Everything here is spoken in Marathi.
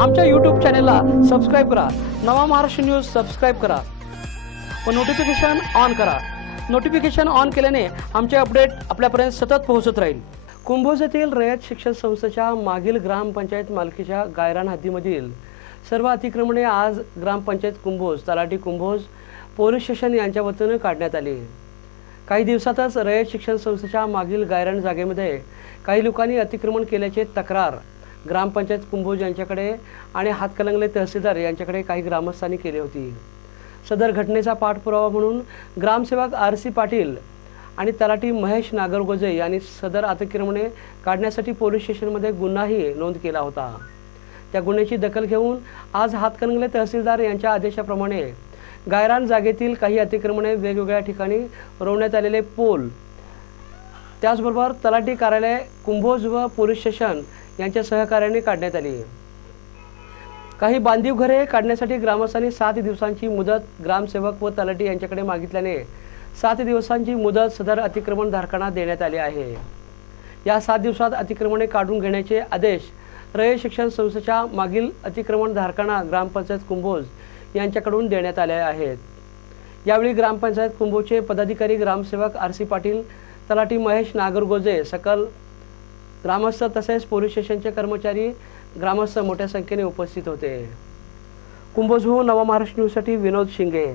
आमच्या YouTube चॅनेलला सबस्क्राइब करा। नवा महाराष्ट्र न्यूज सबस्क्राइब करा व नोटिफिकेशन ऑन करा। नोटिफिकेशन ऑन केल्याने आमचे अपडेट आपल्यापर्यंत सतत पोहोचत राहील। कुंभोज येथील रयत शिक्षण संस्थेच्या मागील ग्रामपंचायत मालकीच्या गायरान हद्दीमधील सर्व अतिक्रमणे आज ग्रामपंचायत कुंभोज, तलाठी कुंभोज, पोलीस स्टेशन यांच्या वतीने काढण्यात आली। काही दिवसातच रयत शिक्षण संस्थेच्या मागील गायरान जागेमध्ये काही लोकांनी अतिक्रमण केल्याचे तक्रार ग्रामपंचायत कुंभोज यांच्याकडे आणि हातकणंगले तहसीलदार यांच्याकडे काही ग्रामस्थांनी केली होती। सदर घटनेचा पाठपुरावा म्हणून ग्रामसेवक RC पाटील आणि तलाठी महेश नागरगोजे यांनी सदर अतिक्रमणे काढण्यासाठी पोलीस स्टेशनमध्ये गुन्हाही नोंद केला होता। त्या गुन्ह्याची दखल घेऊन आज हातकणंगले तहसीलदार यांच्या आदेशाप्रमाणे गायरान जागेतील काही अतिक्रमणे वेगवेगळ्या ठिकाणी रोवण्यात आलेले पोल, त्याचबरोबर तलाठी कार्यालय कुंभोज व पोलीस स्टेशन यांच्या सहकार्याने काढण्यात आली। काही बांधीव घरे काढण्यासाठी ग्रामस्थांनी 7 दिवसांची मुदत ग्रामसेवक व तलाठी यांच्याकडे मागितल्याने 7 दिवसांची मुदत सदर अतिक्रमण धारकांना देण्यात आली आहे। या 7 दिवसात अतिक्रमणे काढून घेण्याचे आदेश रयत शिक्षण संस्थेच्या मागील अतिक्रमण धारकांना ग्रामपंचायत कुंभोज यांच्याकडून देण्यात आले आहेत। यावेळी ग्रामपंचायत कुंभोजचे पदाधिकारी ग्रामसेवक RC पाटील, तलाठी महेश नागरगोजे, सकल ग्रामस्थ तसेच पोलीस स्टेशनचे कर्मचारी, ग्रामस्थ मोठ्या संख्येने उपस्थित होते। कुंभोजहून नवा महाराष्ट्र न्यूजसाठी विनोद शिंगे।